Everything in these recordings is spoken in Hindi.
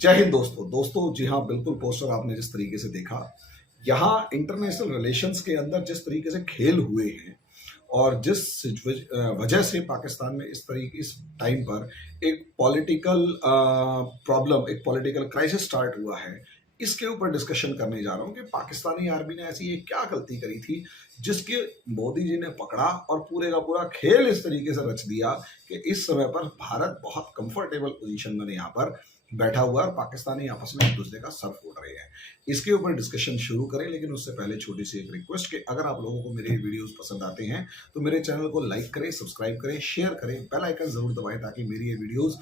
जय हिंद दोस्तों जी हाँ, बिल्कुल पोस्टर आपने जिस तरीके से देखा, यहाँ इंटरनेशनल रिलेशंस के अंदर जिस तरीके से खेल हुए हैं और जिस वजह से पाकिस्तान में इस टाइम पर एक पॉलिटिकल प्रॉब्लम, एक पॉलिटिकल क्राइसिस स्टार्ट हुआ है, इसके ऊपर डिस्कशन करने जा रहा हूँ कि पाकिस्तानी आर्मी ने ऐसी एक क्या गलती करी थी जिसके मोदी जी ने पकड़ा और पूरे का पूरा खेल इस तरीके से रच दिया कि इस समय पर भारत बहुत कंफर्टेबल पोजीशन में यहाँ पर बैठा हुआ है और पाकिस्तानी आपस में एक दूसरे का सर फोड़ रहे हैं। इसके ऊपर डिस्कशन शुरू करें, लेकिन उससे पहले छोटी सी एक रिक्वेस्ट कि अगर आप लोगों को मेरे वीडियोस पसंद आते हैं तो मेरे चैनल को लाइक करें, सब्सक्राइब करें, शेयर करें, बेल आइकन जरूर दबाएं ताकि मेरी ये वीडियोस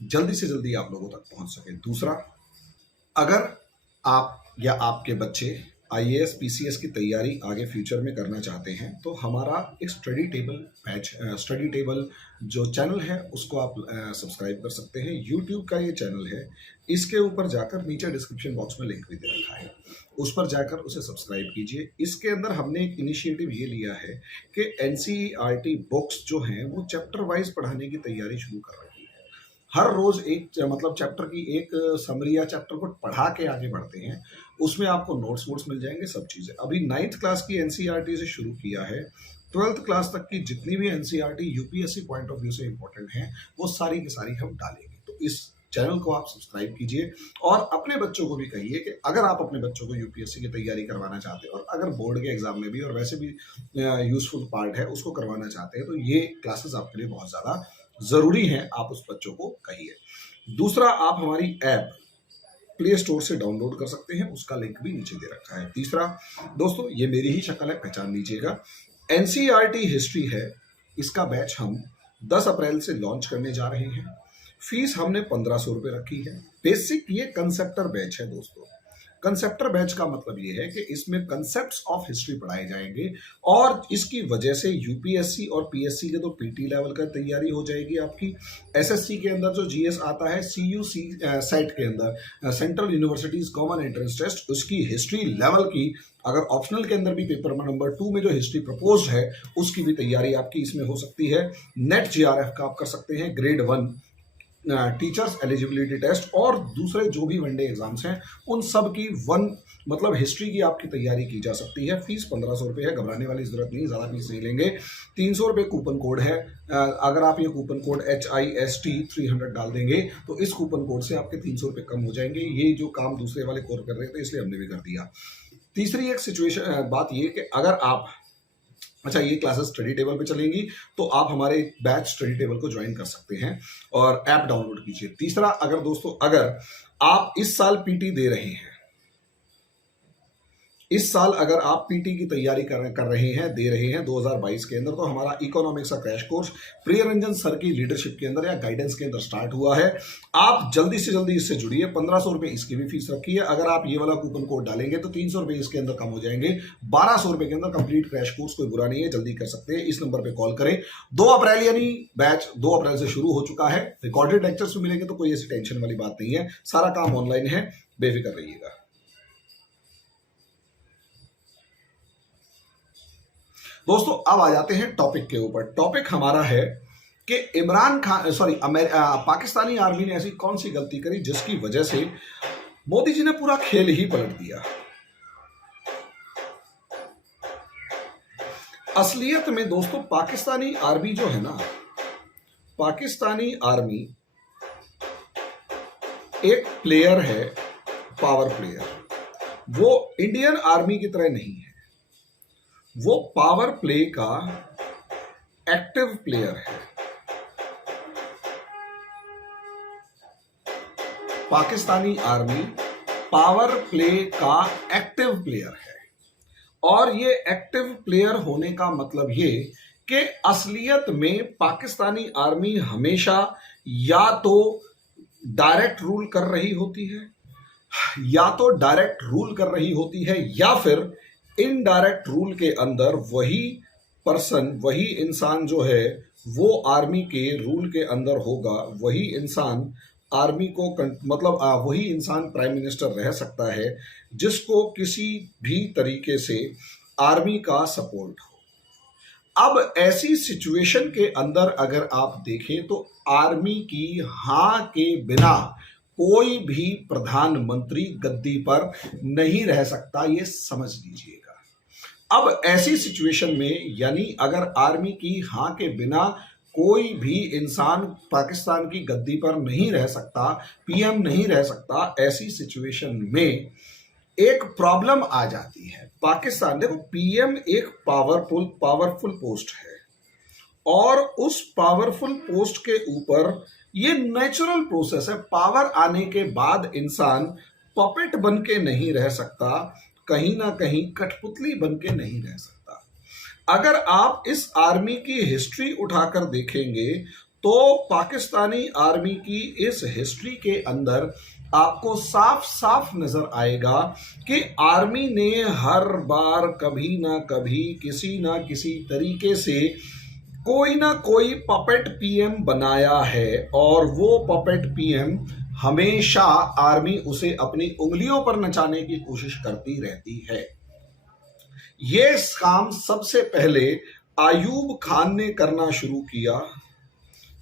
जल्दी से जल्दी आप लोगों तक पहुंच सके। दूसरा, अगर आप या आपके बच्चे आईएएस पीसीएस की तैयारी आगे फ्यूचर में करना चाहते हैं तो हमारा एक स्टडी टेबल जो चैनल है उसको आप सब्सक्राइब कर सकते हैं। यूट्यूब का ये चैनल है, इसके ऊपर जाकर नीचे डिस्क्रिप्शन बॉक्स में लिंक भी दे रखा है, उस पर जाकर उसे सब्सक्राइब कीजिए। इसके अंदर हमने एक इनिशिएटिव ये लिया है कि एनसीईआरटी बुक्स जो हैं वो चैप्टर वाइज पढ़ाने की तैयारी शुरू कर रही है। हर रोज एक चैप्टर की एक समरी या चैप्टर को पढ़ा के आगे बढ़ते हैं, उसमें आपको नोट्स मिल जाएंगे, सब चीजें। अभी 9th क्लास की एनसीईआरटी से शुरू किया है, 12th क्लास तक की जितनी भी NCERT UPSC point of view से इंपॉर्टेंट है वो सारी की सारी हम डालेंगे। तो इस चैनल को आप सब्सक्राइब कीजिए और अपने बच्चों को भी कहिए कि अगर आप अपने बच्चों को यूपीएससी की तैयारी करवाना चाहते हैं और अगर बोर्ड के एग्जाम में भी और वैसे भी यूजफुल पार्ट है उसको करवाना चाहते हैं तो ये क्लासेस आपके लिए बहुत ज्यादा जरूरी है, आप उस बच्चों को कहिए। दूसरा, आप हमारी ऐप प्ले स्टोर से डाउनलोड कर सकते हैं, उसका लिंक भी नीचे दे रखा है। तीसरा दोस्तों, ये मेरी ही शक्ल है, पहचान लीजिएगा, एनसीईआरटी हिस्ट्री है, इसका बैच हम 10 अप्रैल से लॉन्च करने जा रहे हैं। फीस हमने 1500 रुपये रखी है। बेसिक ये कंसेप्टर बैच है दोस्तों। कंसेप्टर बैच का मतलब ये है कि इसमें कंसेप्ट्स ऑफ हिस्ट्री पढ़ाए जाएंगे और इसकी वजह से यूपीएससी और पीएससी के तो पीटी लेवल का तैयारी हो जाएगी आपकी। एसएससी के अंदर जो जीएस आता है, सीयूसी सेट के अंदर central universities common entrance test, उसकी हिस्ट्री लेवल की, अगर ऑप्शनल के अंदर भी पेपर नंबर 2 में जो हिस्ट्री प्रपोज है उसकी भी तैयारी आपकी इसमें हो सकती है। नेट जीआरएफ का आप कर सकते हैं, ग्रेड 1 टीचर्स एलिजिबिलिटी टेस्ट और दूसरे जो भी वनडे एग्जाम्स हैं उन सब की हिस्ट्री की आपकी तैयारी की जा सकती है। फीस 1500 रुपये है, घबराने वाली जरूरत नहीं, ज़्यादा फीस नहीं लेंगे। 300 रुपये कूपन कोड है, अगर आप ये कूपन कोड HIST 300 डाल देंगे तो इस कूपन कोड से आपके 300 रुपये कम हो जाएंगे। ये जो काम दूसरे वाले कोर कर रहे थे इसलिए हमने भी कर दिया। तीसरी एक बात ये कि अगर आप ये क्लासेस स्टडी टेबल पे चलेंगी तो आप हमारे बैच स्टडी टेबल को ज्वाइन कर सकते हैं और ऐप डाउनलोड कीजिए। तीसरा, अगर आप इस साल पीटी दे रहे हैं, इस साल अगर आप पीटी की तैयारी कर रहे हैं, दे रहे हैं 2022 के अंदर, तो हमारा इकोनॉमिक्स का क्रैश कोर्स प्रिय रंजन सर की लीडरशिप के अंदर या गाइडेंस के अंदर स्टार्ट हुआ है। आप जल्दी से जल्दी इससे जुड़िए। 1500 रुपये इसकी भी फीस रखी है। अगर आप ये वाला कूपन कोड डालेंगे तो 300 रुपये इसके अंदर कम हो जाएंगे। 1200 रुपये के अंदर कंप्लीट क्रैश कोर्स, कोई बुरा नहीं है, जल्दी कर सकते हैं। इस नंबर पर कॉल करें। 2 अप्रैल यानी बैच 2 अप्रैल से शुरू हो चुका है। रिकॉर्डेड लेक्चर्स भी मिलेंगे, तो कोई ऐसी टेंशन वाली बात नहीं है, सारा काम ऑनलाइन है, बेफिक्र रहिएगा। दोस्तों, अब आ जाते हैं टॉपिक के ऊपर। टॉपिक हमारा है कि पाकिस्तानी आर्मी ने ऐसी कौन सी गलती करी जिसकी वजह से मोदी जी ने पूरा खेल ही पलट दिया। असलियत में दोस्तों पाकिस्तानी आर्मी जो है ना, पाकिस्तानी आर्मी एक प्लेयर है, पावर प्लेयर। वो इंडियन आर्मी की तरह नहीं है, वो पावर प्ले का एक्टिव प्लेयर है। पाकिस्तानी आर्मी पावर प्ले का एक्टिव प्लेयर है और ये एक्टिव प्लेयर होने का मतलब ये कि असलियत में पाकिस्तानी आर्मी हमेशा या तो डायरेक्ट रूल कर रही होती है, या फिर इनडायरेक्ट रूल के अंदर वही इंसान जो है वो आर्मी के रूल के अंदर होगा। वही इंसान आर्मी को वही इंसान प्राइम मिनिस्टर रह सकता है जिसको किसी भी तरीके से आर्मी का सपोर्ट हो। अब ऐसी सिचुएशन के अंदर अगर आप देखें तो आर्मी की हाँ के बिना कोई भी प्रधानमंत्री गद्दी पर नहीं रह सकता, ये समझ लीजिएगा। अब ऐसी सिचुएशन में यानी अगर आर्मी की हां के बिना कोई भी इंसान पाकिस्तान की गद्दी पर नहीं रह सकता, पीएम नहीं रह सकता, ऐसी सिचुएशन में एक प्रॉब्लम आ जाती है। पाकिस्तान, देखो पीएम एक पावरफुल पोस्ट है और उस पावरफुल पोस्ट के ऊपर ये नेचुरल प्रोसेस है। पावर आने के बाद इंसान पपेट बन के नहीं रह सकता, कहीं ना कहीं कठपुतली बन के नहीं रह सकता। अगर आप इस आर्मी की हिस्ट्री उठाकर देखेंगे तो पाकिस्तानी आर्मी की इस हिस्ट्री के अंदर आपको साफ साफ नजर आएगा कि आर्मी ने हर बार कभी ना कभी किसी ना किसी तरीके से कोई ना कोई पपेट पीएम बनाया है और वो पपेट पीएम हमेशा आर्मी उसे अपनी उंगलियों पर नचाने की कोशिश करती रहती है। ये काम सबसे पहले आयूब खान ने करना शुरू किया।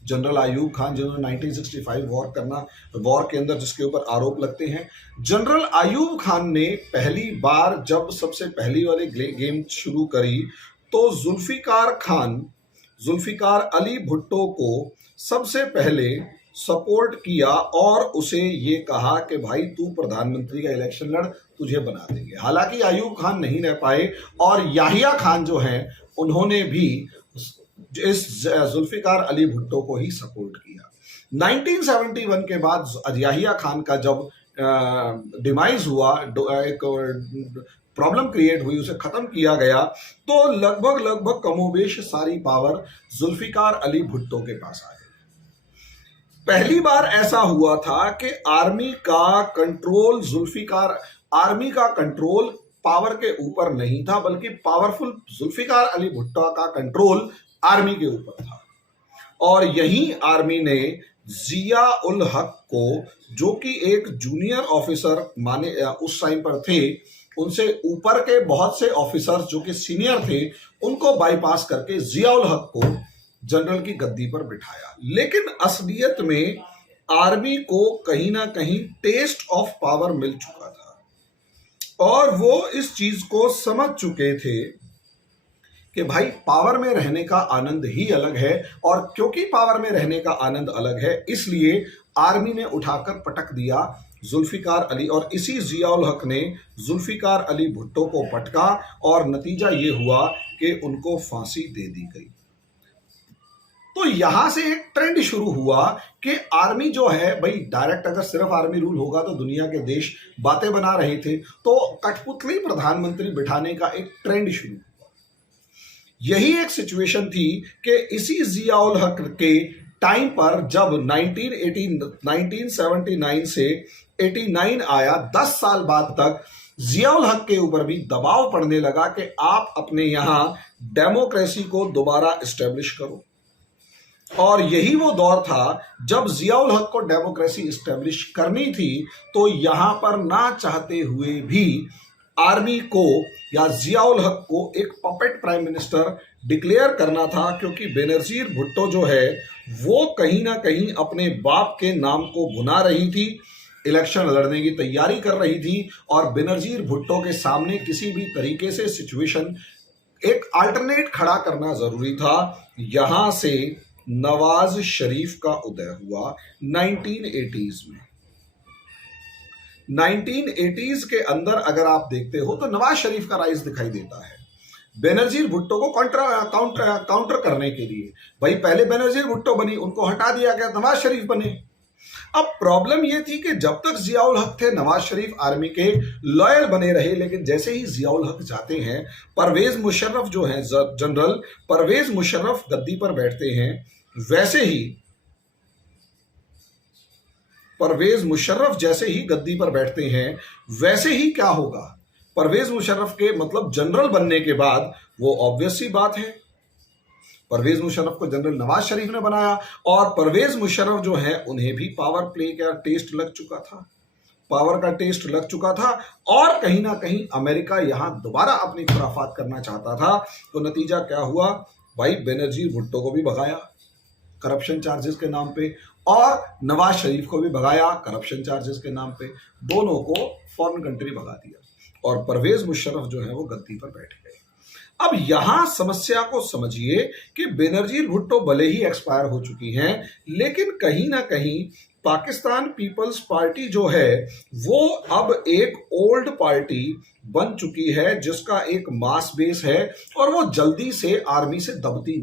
जनरल आयूब खान जिन्होंने 1965 वॉर के अंदर जिसके ऊपर आरोप लगते हैं, जनरल आयूब खान ने पहली बार जब सबसे पहली वाली गेम शुरू करी तो जुल्फिकार अली भुट्टो को सबसे पहले सपोर्ट किया और उसे ये कहा कि भाई तू प्रधानमंत्री का इलेक्शन लड़, तुझे बना देंगे। हालांकि आयूब खान नहीं रह पाए और याहिया खान जो हैं उन्होंने भी इस जुल्फिकार अली भुट्टो को ही सपोर्ट किया। 1971 के बाद याहिया खान का जब डिमाइज हुआ, एक प्रॉब्लम क्रिएट हुई, उसे खत्म किया गया, तो लगभग कमोबेश सारी पावर जुल्फिकार अली भुट्टो के पास आ गई। पहली बार ऐसा हुआ था कि आर्मी का कंट्रोल पावर के ऊपर नहीं था, बल्कि पावरफुल जुल्फिकार अली भुट्टो का कंट्रोल आर्मी के ऊपर था। और यही आर्मी ने जिया उल हक को, जो कि एक जूनियर ऑफिसर माने उस टाइम पर थे, उनसे ऊपर के बहुत से ऑफिसर्स जो कि सीनियर थे, उनको बाईपास करके जिया उल हक को जनरल की गद्दी पर बिठाया। लेकिन असलियत में आर्मी को कहीं ना कहीं टेस्ट ऑफ पावर मिल चुका था और वो इस चीज को समझ चुके थे कि भाई पावर में रहने का आनंद ही अलग है, और क्योंकि पावर में रहने का आनंद अलग है इसलिए आर्मी ने उठाकर पटक दिया जुल्फिकार अली, और इसी जिया उल हक ने जुल्फिकार अली भुट्टो को पटका और नतीजा ये हुआ कि उनको फांसी दे दी गई। तो यहां से एक ट्रेंड शुरू हुआ कि आर्मी जो है भाई, डायरेक्ट अगर सिर्फ आर्मी रूल होगा तो दुनिया के देश बातें बना रहे थे, तो कठपुतली प्रधानमंत्री बिठाने का एक ट्रेंड शुरू हुआ। यही एक सिचुएशन थी कि इसी जिया उल हक के टाइम पर जब 1979 से 89 आया, 10 साल बाद तक जिया उल हक के ऊपर भी दबाव पड़ने लगा कि आप अपने यहां डेमोक्रेसी को दोबारा एस्टेब्लिश करो। और यही वो दौर था जब जिया उल हक को डेमोक्रेसी एस्टेब्लिश करनी थी, तो यहां पर ना चाहते हुए भी आर्मी को या जिया उल हक को एक पपेट प्राइम मिनिस्टर डिक्लेयर करना था, क्योंकि बेनजीर भुट्टो जो है वो कहीं ना कहीं अपने बाप के नाम को भुना रही थी, इलेक्शन लड़ने की तैयारी कर रही थी, और बेनजीर भुट्टो के सामने किसी भी तरीके से सिचुएशन एक अल्टरनेट खड़ा करना जरूरी था। यहां से नवाज शरीफ का उदय हुआ 1980s में। 1980s के अंदर अगर आप देखते हो तो नवाज शरीफ का राइज दिखाई देता है बेनजीर भुट्टो को काउंटर करने के लिए। भाई पहले बेनजीर भुट्टो बनी, उनको हटा दिया गया, नवाज शरीफ बने। अब प्रॉब्लम यह थी कि जब तक जिया उल हक थे, नवाज शरीफ आर्मी के लॉयल बने रहे, लेकिन जैसे ही जिया उल हक जाते हैं, परवेज मुशर्रफ जो है, जनरल परवेज मुशर्रफ गद्दी पर बैठते हैं, वैसे ही परवेज मुशर्रफ जैसे ही गद्दी पर बैठते हैं, वैसे ही क्या होगा, परवेज मुशर्रफ के मतलब जनरल बनने के बाद वो ऑब्वियस सी बात है, परवेज मुशर्रफ को जनरल नवाज शरीफ ने बनाया, और परवेज मुशर्रफ जो है उन्हें भी पावर प्ले का टेस्ट लग चुका था, पावर का टेस्ट लग चुका था, और कहीं ना कहीं अमेरिका यहां दोबारा अपनी खुराफात करना चाहता था। तो नतीजा क्या हुआ भाई, बेनजीर भुट्टो को भी भगाया करप्शन चार्जेस के नाम पे, और नवाज शरीफ को भी भगाया करप्शन चार्जेस के नाम पे, दोनों को फॉरेन कंट्री भगा दिया और परवेज मुशर्रफ जो है वो गद्दी पर बैठ गए। अब यहां समस्या को समझिए कि बेनजीर भुट्टो भले ही एक्सपायर हो चुकी हैं, लेकिन कहीं ना कहीं पाकिस्तान पीपल्स पार्टी जो है वो अब एक ओल्ड पार्टी बन चुकी है जिसका एक मास बेस है और वो जल्दी से आर्मी से दबती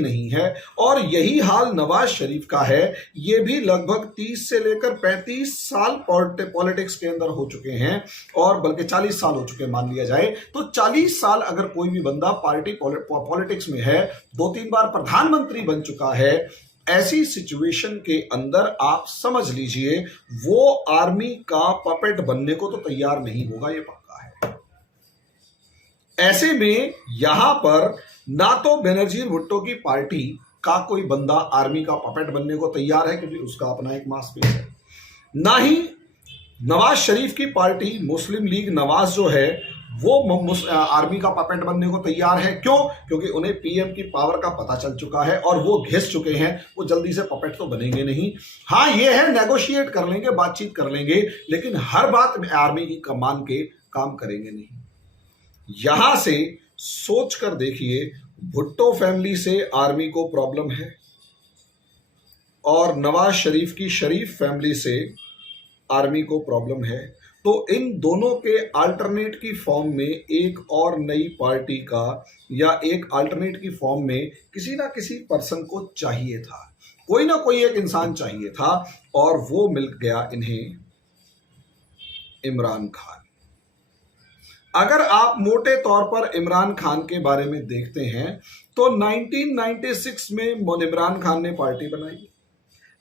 नहीं है और यही हाल नवाज शरीफ का है। ये भी लगभग 30 से लेकर 35 साल पॉलिटिक्स के अंदर हो चुके हैं और बल्कि 40 साल हो चुके हैं मान लिया जाए तो 40 साल अगर कोई भी बंदा पार्टी पॉलिटिक्स में है, 2-3 बार प्रधानमंत्री बन चुका है, ऐसी सिचुएशन के अंदर आप समझ लीजिए वो आर्मी का पपेट बनने को तो तैयार नहीं होगा, ये पक्का है। ऐसे में यहां पर ना तो बेनजीर भुट्टो की पार्टी का कोई बंदा आर्मी का पपेट बनने को तैयार है क्योंकि उसका अपना एक मास बेस है, ना ही नवाज शरीफ की पार्टी मुस्लिम लीग नवाज जो है वो आर्मी का पपेट बनने को तैयार है। क्यों? क्योंकि उन्हें पीएम की पावर का पता चल चुका है और वो घिस चुके हैं, वो जल्दी से पपेट तो बनेंगे नहीं। हाँ ये है नेगोशिएट कर लेंगे, बातचीत कर लेंगे, लेकिन हर बात में आर्मी की कमान के काम करेंगे नहीं। यहां से सोच कर देखिए, भुट्टो फैमिली से आर्मी को प्रॉब्लम है और नवाज शरीफ की शरीफ फैमिली से आर्मी को प्रॉब्लम है, तो इन दोनों के अल्टरनेट की फॉर्म में एक और नई पार्टी का या एक अल्टरनेट की फॉर्म में किसी ना किसी पर्सन को चाहिए था, कोई ना कोई एक इंसान चाहिए था और वो मिल गया इन्हें इमरान खान। अगर आप मोटे तौर पर इमरान खान के बारे में देखते हैं तो 1996 में इमरान खान ने पार्टी बनाई।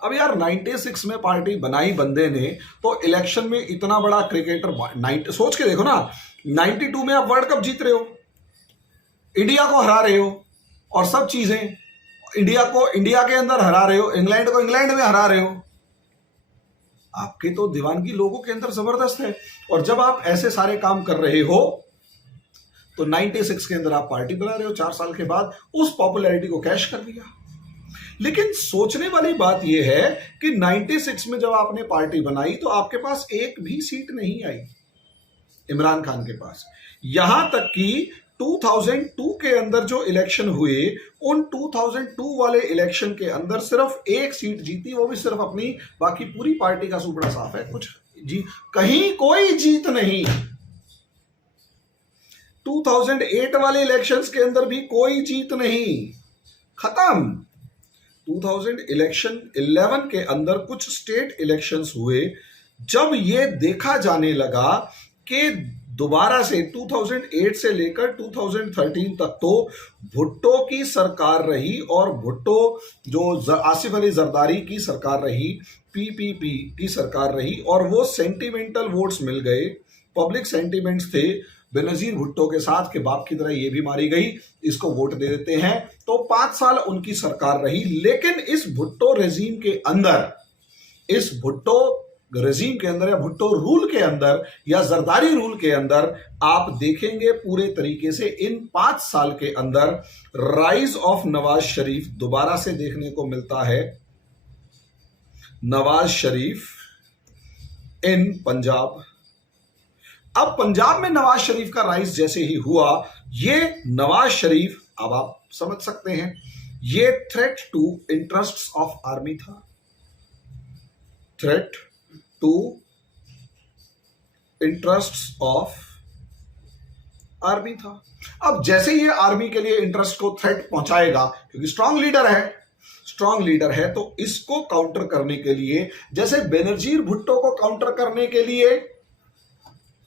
अब यार 96 में पार्टी बनाई बंदे ने तो इलेक्शन में इतना बड़ा क्रिकेटर, सोच के देखो ना, 92 में आप वर्ल्ड कप जीत रहे हो, इंडिया को हरा रहे हो और सब चीजें, इंडिया के अंदर हरा रहे हो, इंग्लैंड को इंग्लैंड में हरा रहे हो, आपके तो दीवानगी लोगों के अंदर जबरदस्त है। और जब आप ऐसे सारे काम कर रहे हो तो 96 के अंदर आप पार्टी बना रहे हो, 4 साल के बाद उस पॉपुलैरिटी को कैश कर दिया। लेकिन सोचने वाली बात यह है कि 96 में जब आपने पार्टी बनाई तो आपके पास एक भी सीट नहीं आई इमरान खान के पास। यहां तक कि 2002 के अंदर जो इलेक्शन हुए, उन 2002 वाले इलेक्शन के अंदर सिर्फ एक सीट जीती, वो भी सिर्फ अपनी, बाकी पूरी पार्टी का सूपड़ा साफ है, कुछ जी कहीं कोई जीत नहीं। 2008 वाले इलेक्शंस के अंदर भी कोई जीत नहीं, खत्म। 2011 के अंदर कुछ स्टेट इलेक्शंस हुए, जब ये देखा जाने लगा कि दोबारा से 2008 से लेकर 2013 तक तो भुट्टो की सरकार रही और भुट्टो जो आसिफ अली जरदारी की सरकार रही, पीपीपी की सरकार रही और वो सेंटिमेंटल वोट्स मिल गए, पब्लिक सेंटिमेंट्स थे बेनजीर भुट्टो के साथ के बाप की तरह ये भी मारी गई, इसको वोट दे देते हैं, तो 5 साल उनकी सरकार रही। लेकिन इस भुट्टो रेजीम के अंदर, इस भुट्टो रेजीम के अंदर या भुट्टो रूल के अंदर या जरदारी रूल के अंदर आप देखेंगे पूरे तरीके से इन 5 साल के अंदर राइज ऑफ नवाज शरीफ दोबारा से देखने को मिलता है। नवाज शरीफ इन पंजाब, अब पंजाब में नवाज शरीफ का राइज जैसे ही हुआ, ये नवाज शरीफ, अब आप समझ सकते हैं, ये threat to interests of army था, threat to interests of army था। अब जैसे ये आर्मी के लिए इंटरेस्ट को थ्रेट पहुंचाएगा, क्योंकि स्ट्रांग लीडर है, तो इसको काउंटर करने के लिए, जैसे बेनजीर भुट्टो को काउंटर करने के लिए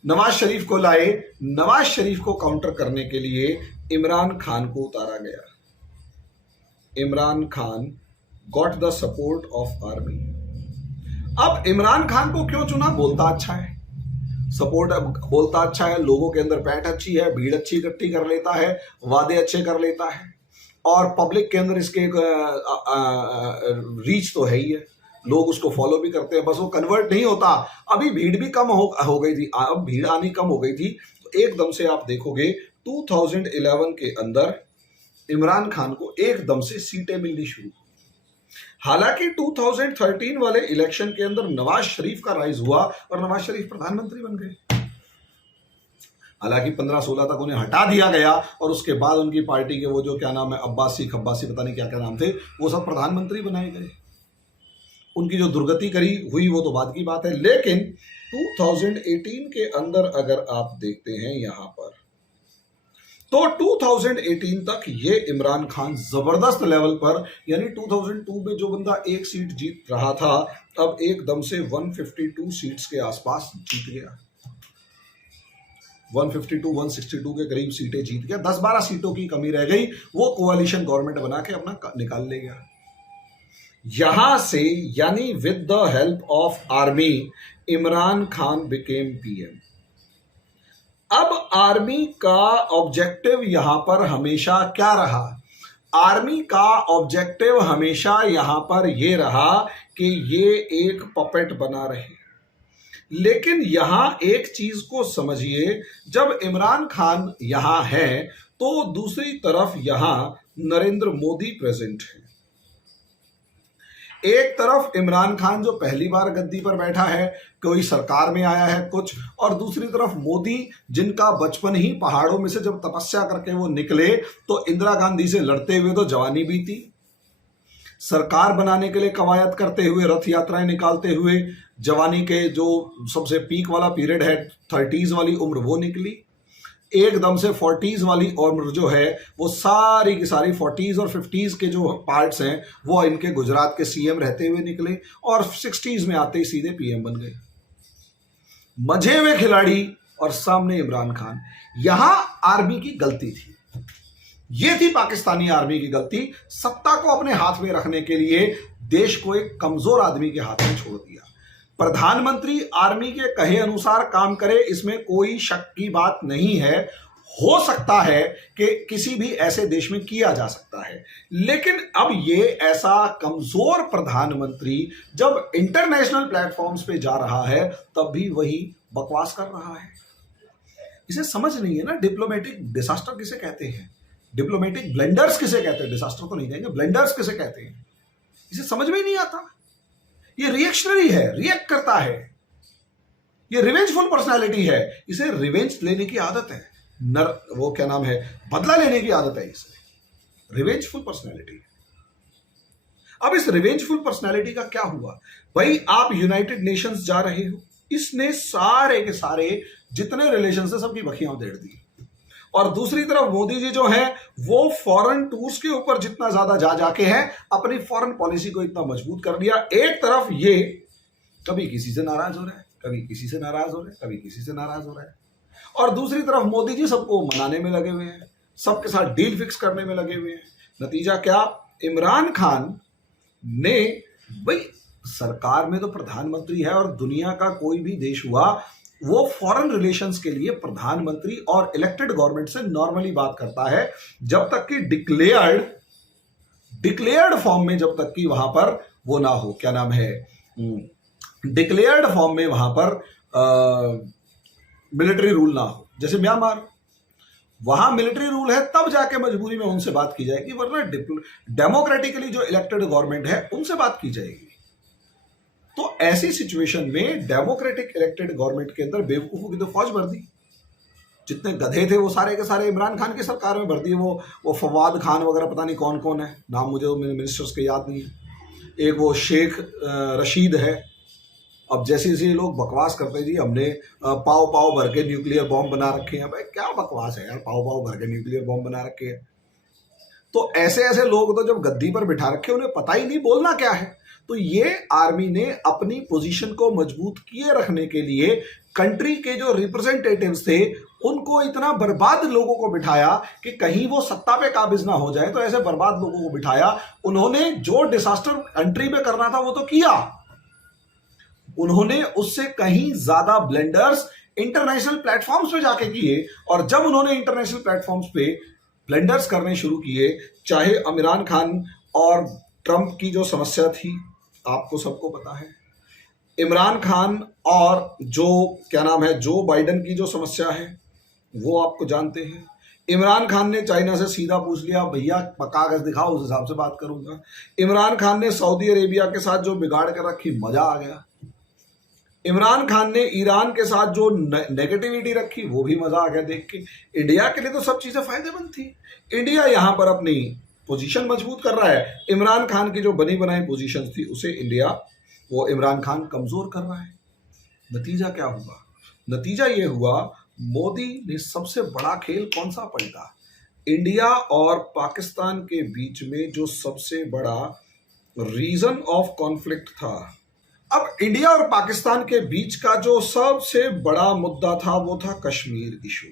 नवाज शरीफ को लाए, नवाज शरीफ को काउंटर करने के लिए इमरान खान को उतारा गया। Imran Khan got the support of army. अब इमरान खान को क्यों चुना? बोलता अच्छा है, सपोर्ट बोलता अच्छा है, लोगों के अंदर पैठ अच्छी है, भीड़ अच्छी इकट्ठी कर लेता है, वादे अच्छे कर लेता है और पब्लिक के अंदर इसके रीच तो है ही है, लोग उसको फॉलो भी करते हैं, बस वो कन्वर्ट नहीं होता। अभी भीड़ भी कम हो गई थी, अब भीड़ आनी कम हो गई थी, तो एकदम से आप देखोगे 2011 के अंदर इमरान खान को एकदम से सीटें मिलनी शुरू हुई। हालांकि 2013 वाले इलेक्शन के अंदर नवाज शरीफ का राइज हुआ और नवाज शरीफ प्रधानमंत्री बन गए। हालांकि 15-16 तक उन्हें हटा दिया गया और उसके बाद उनकी पार्टी के वो जो क्या नाम है अब्बासी खब्बासी पता नहीं क्या क्या नाम थे, वो सब प्रधानमंत्री बनाए गए। उनकी जो दुर्गति करी हुई वो तो बाद की बात है। लेकिन 2018 के अंदर अगर आप देखते हैं यहां पर, तो 2018 तक ये इमरान खान जबरदस्त लेवल पर, यानी 2002 में जो बंदा एक सीट जीत रहा था अब एकदम से 152 सीट्स के आसपास जीत गया। 152-162 के करीब सीटें जीत गया। 10-12 सीटों की कमी रह गई, वो कोalition गवर्नमेंट बना के अपना निकाल ले गया। यहां से यानी with the help of army Imran Khan became PM. अब आर्मी का ऑब्जेक्टिव यहां पर हमेशा क्या रहा? आर्मी का ऑब्जेक्टिव हमेशा यहां पर यह रहा कि ये एक पपेट बना रहे। लेकिन यहां एक चीज को समझिए, जब इमरान खान यहां है तो दूसरी तरफ यहां नरेंद्र मोदी प्रेजेंट है। एक तरफ इमरान खान जो पहली बार गद्दी पर बैठा है, कोई सरकार में आया है कुछ, और दूसरी तरफ मोदी जिनका बचपन ही पहाड़ों में से जब तपस्या करके वो निकले तो इंदिरा गांधी से लड़ते हुए तो जवानी बीती, सरकार बनाने के लिए कवायद करते हुए रथ यात्राएं निकालते हुए जवानी के जो सबसे पीक वाला पीरियड है 30s वाली उम्र वो निकली, एकदम से 40s वाली उम्र जो है वो सारी की सारी 40s और 50s के जो पार्ट्स हैं वो इनके गुजरात के सीएम रहते हुए निकले और 60s में आते ही सीधे पीएम बन गए। मजे हुए खिलाड़ी और सामने इमरान खान। यहां आर्मी की गलती थी, ये थी पाकिस्तानी आर्मी की गलती, सत्ता को अपने हाथ में रखने के लिए देश को एक कमजोर आदमी के हाथ में छोड़ दिया। प्रधानमंत्री आर्मी के कहे अनुसार काम करे, इसमें कोई शक की बात नहीं है। हो सकता है कि किसी भी ऐसे देश में किया जा सकता है, लेकिन अब ये ऐसा कमजोर प्रधानमंत्री जब इंटरनेशनल प्लेटफॉर्म्स पे जा रहा है तब भी वही बकवास कर रहा है। इसे समझ नहीं है ना, डिप्लोमेटिक डिजास्टर किसे कहते हैं, डिप्लोमेटिक ब्लेंडर्स किसे कहते हैं, डिजास्टर तो नहीं कहेंगे, ब्लेंडर्स किसे कहते हैं, इसे समझ में ही नहीं आता। ये रिएक्शनरी है, रिएक्ट करता है, ये रिवेंजफुल पर्सनालिटी है, इसे रिवेंज लेने की आदत है, वो क्या नाम है, बदला लेने की आदत है, इसे रिवेंजफुल पर्सनालिटी। अब इस रिवेंजफुल पर्सनालिटी का क्या हुआ भाई? आप यूनाइटेड नेशंस जा रहे हो, इसने सारे के सारे जितने रिलेशन है सबकी बखियां उधेड़ दी, और दूसरी तरफ मोदी जी जो है वो फॉरेन टूर्स के ऊपर जितना ज्यादा जा जाके हैं, अपनी फॉरेन पॉलिसी को इतना मजबूत कर दिया। एक तरफ ये कभी किसी से नाराज हो रहा है, कभी किसी से नाराज हो रहा है, कभी किसी से नाराज हो रहा है, और दूसरी तरफ मोदी जी सबको मनाने में लगे हुए हैं, सबके साथ डील फिक्स करने में लगे हुए हैं। नतीजा क्या? इमरान खान ने भाई सरकार में तो प्रधानमंत्री है, और दुनिया का कोई भी देश हुआ वो फॉरेन रिलेशंस के लिए प्रधानमंत्री और इलेक्टेड गवर्नमेंट से नॉर्मली बात करता है, जब तक कि डिक्लेयर्ड फॉर्म में, जब तक कि वहां पर वो ना हो, क्या नाम है, डिक्लेयर्ड फॉर्म में वहां पर मिलिट्री रूल ना हो। जैसे म्यांमार, वहां मिलिट्री रूल है, तब जाके मजबूरी में उनसे बात की जाएगी, वरना डेमोक्रेटिकली जो इलेक्टेड गवर्नमेंट है उनसे बात की जाएगी। तो ऐसी सिचुएशन में डेमोक्रेटिक इलेक्टेड गवर्नमेंट के अंदर बेवकूफों की तो फौज भर दी, जितने गधे थे वो सारे के सारे इमरान खान की सरकार में भर दिए। वो फवाद खान वगैरह पता नहीं कौन कौन है, नाम मुझे तो मेरे मिनिस्टर्स के याद नहीं है। एक वो शेख रशीद है। अब जैसे जैसे लोग बकवास करते हैं जी हमने पाव पाव भर के न्यूक्लियर बॉम्ब बना रखे हैं, भाई क्या बकवास है यार, पाव पाव भर के न्यूक्लियर बॉम्ब बना रखे हैं। तो ऐसे ऐसे लोग तो जब गद्दी पर बिठा रखे उन्हें पता ही नहीं बोलना क्या है। तो ये आर्मी ने अपनी पोजीशन को मजबूत किए रखने के लिए कंट्री के जो रिप्रेजेंटेटिव्स थे उनको इतना बर्बाद लोगों को बिठाया कि कहीं वो सत्ता पे काबिज ना हो जाए, तो ऐसे बर्बाद लोगों को बिठाया। उन्होंने जो डिजास्टर कंट्री में करना था वो तो किया, उन्होंने उससे कहीं ज्यादा ब्लेंडर्स इंटरनेशनल प्लेटफॉर्म्स पे जाके किए। और जब उन्होंने इंटरनेशनल प्लेटफॉर्म्स पे ब्लेंडर्स करने शुरू किए, चाहे इमरान खान और ट्रंप की जो समस्या थी आपको सबको पता है, इमरान खान और जो क्या नाम है जो बाइडेन की जो समस्या है वो आपको जानते हैं, इमरान खान ने चाइना से सीधा पूछ लिया, भैया कागज दिखाओ, उस हिसाब से बात करूंगा। इमरान खान ने सऊदी अरेबिया के साथ जो बिगाड़ कर रखी, मजा आ गया। इमरान खान ने ईरान के साथ जो नेगेटिविटी रखी, वो भी मजा आ गया देख के। इंडिया के लिए तो सब चीजें फायदेमंद थी। इंडिया यहां पर अपनी पोजीशन मजबूत कर रहा है। इमरान खान की जो बनी बनाई पोजीशन थी, उसे इंडिया, वो इमरान खान कमजोर कर रहा है। नतीजा क्या हुआ? नतीजा ये हुआ, मोदी ने सबसे बड़ा खेल कौन सा पलटा? इंडिया और पाकिस्तान के बीच में जो सबसे बड़ा रीजन ऑफ कॉन्फ्लिक्ट था, अब इंडिया और पाकिस्तान के बीच का जो सबसे बड़ा मुद्दा था, वो था कश्मीर इशू।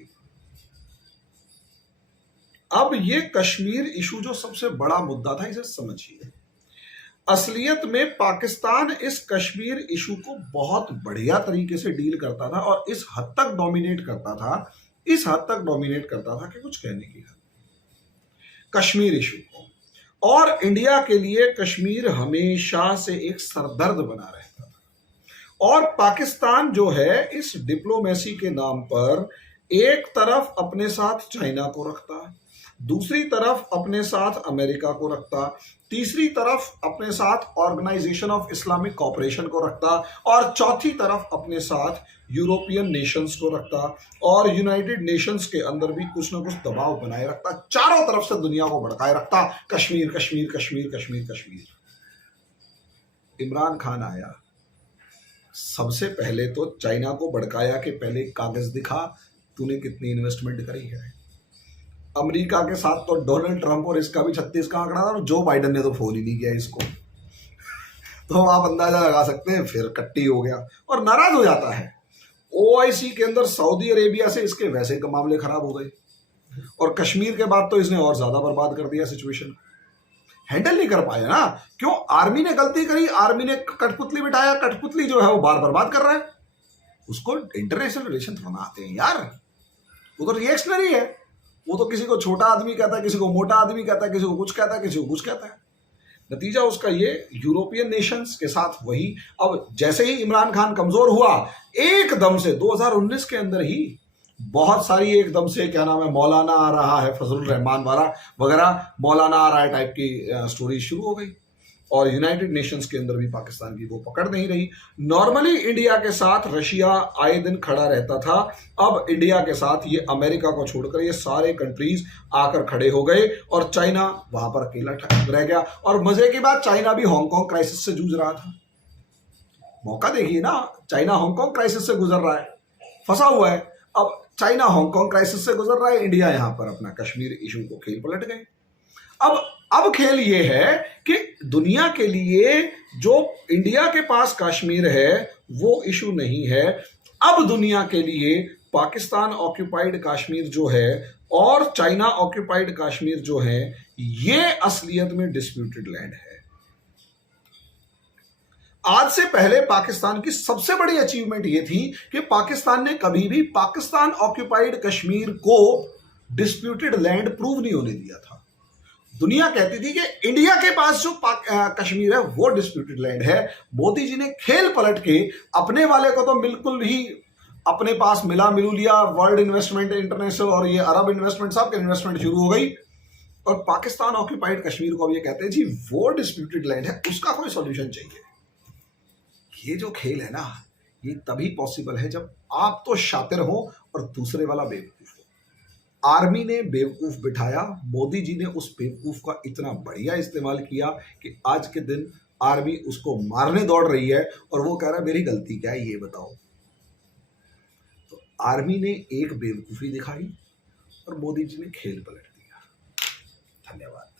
अब ये कश्मीर इशू जो सबसे बड़ा मुद्दा था, इसे समझिए। असलियत में पाकिस्तान इस कश्मीर इशू को बहुत बढ़िया तरीके से डील करता था और इस हद तक डोमिनेट करता था, इस हद तक डोमिनेट करता था कि कुछ कहने की हद। कश्मीर इशू को, और इंडिया के लिए कश्मीर हमेशा से एक सरदर्द बना रहता था। और पाकिस्तान जो है, इस डिप्लोमेसी के नाम पर एक तरफ अपने साथ चाइना को रखता, दूसरी तरफ अपने साथ अमेरिका को रखता, तीसरी तरफ अपने साथ ऑर्गेनाइजेशन ऑफ इस्लामिक कोऑपरेशन को रखता, और चौथी तरफ अपने साथ यूरोपियन नेशंस को रखता, और यूनाइटेड नेशंस के अंदर भी कुछ ना कुछ दबाव बनाए रखता, चारों तरफ से दुनिया को भड़काए रखता, कश्मीर कश्मीर कश्मीर कश्मीर कश्मीर। इमरान खान आया, सबसे पहले तो चाइना को भड़काया कि पहले कागज दिखा, तूने कितनी इन्वेस्टमेंट करी है। अमेरिका के साथ तो डोनाल्ड ट्रंप और इसका भी 36 का आंकड़ा था, और जो बाइडन ने तो फोन ही नहीं किया इसको। तो आप अंदाजा लगा सकते हैं, फिर कट्टी हो गया और नाराज हो जाता है। ओआईसी के अंदर सऊदी अरेबिया से इसके वैसे के मामले खराब हो गए, और कश्मीर के बाद तो इसने और ज्यादा बर्बाद कर दिया सिचुएशन। हैंडल नहीं कर पाया ना, क्यों? आर्मी ने गलती करी, आर्मी ने कठपुतली बिठाया, कठपुतली जो है वो बार बर्बाद कर रहा है। उसको इंटरनेशनल रिलेशन थोड़ा आते हैं यार, वो तो रिएक्शनरी है। वो तो किसी को छोटा आदमी कहता है, किसी को मोटा आदमी कहता है, किसी को कुछ कहता है, किसी को कुछ कहता है। नतीजा उसका ये, यूरोपियन नेशंस के साथ वही। अब जैसे ही इमरान खान कमजोर हुआ, एकदम से 2019 के अंदर ही बहुत सारी एकदम से, क्या नाम है, मौलाना आ रहा है, फजलुर रहमान वाला वगैरह, मौलाना आ रहा है टाइप की स्टोरी शुरू हो गई। और यूनाइटेड नेशंस के अंदर भी पाकिस्तान की वो पकड़ नहीं रही। नॉर्मली इंडिया के साथ रशिया आए दिन खड़ा रहता था, अब इंडिया के साथ ये अमेरिका को छोड़कर ये सारे कंट्रीज आकर खड़े हो गए, और चाइना वहां पर अकेला रह गया। और मजे की बात, चाइना भी हांगकांग क्राइसिस से जूझ रहा था। मौका देखिए ना, चाइना हांगकांग क्राइसिस से गुजर रहा है, फंसा हुआ है। अब चाइना हांगकांग क्राइसिस से गुजर रहा है, इंडिया यहां पर अपना कश्मीर इशू को खेल पलट गए। अब खेल ये है कि दुनिया के लिए जो इंडिया के पास कश्मीर है वो इशू नहीं है, अब दुनिया के लिए पाकिस्तान ऑक्यूपाइड कश्मीर जो है और चाइना ऑक्यूपाइड कश्मीर जो है, ये असलियत में डिस्प्यूटेड लैंड है। आज से पहले पाकिस्तान की सबसे बड़ी अचीवमेंट ये थी कि पाकिस्तान ने कभी भी पाकिस्तान ऑक्यूपाइड कश्मीर को डिस्प्यूटेड लैंड प्रूव नहीं होने दिया था। दुनिया कहती थी कि इंडिया के पास जो कश्मीर है वो डिस्प्यूटेड लैंड है। मोदी जी ने खेल पलट के अपने वाले को तो बिल्कुल ही अपने पास मिला मिलू लिया, वर्ल्ड इन्वेस्टमेंट इंटरनेशनल और ये अरब इन्वेस्टमेंट, सब इन्वेस्टमेंट शुरू हो गई, और पाकिस्तान ऑक्यूपाइड कश्मीर को अब ये कहते हैं जी वो डिस्प्यूटेड लैंड है, उसका कोई सॉल्यूशन चाहिए। ये जो खेल है ना, ये तभी पॉसिबल है जब आप तो शातिर हो और दूसरे वाला बेवकूफ हो। आर्मी ने बेवकूफ बिठाया, मोदी जी ने उस बेवकूफ का इतना बढ़िया इस्तेमाल किया कि आज के दिन आर्मी उसको मारने दौड़ रही है, और वो कह रहा है मेरी गलती क्या है ये बताओ। तो आर्मी ने एक बेवकूफी दिखाई और मोदी जी ने खेल पलट दिया। धन्यवाद।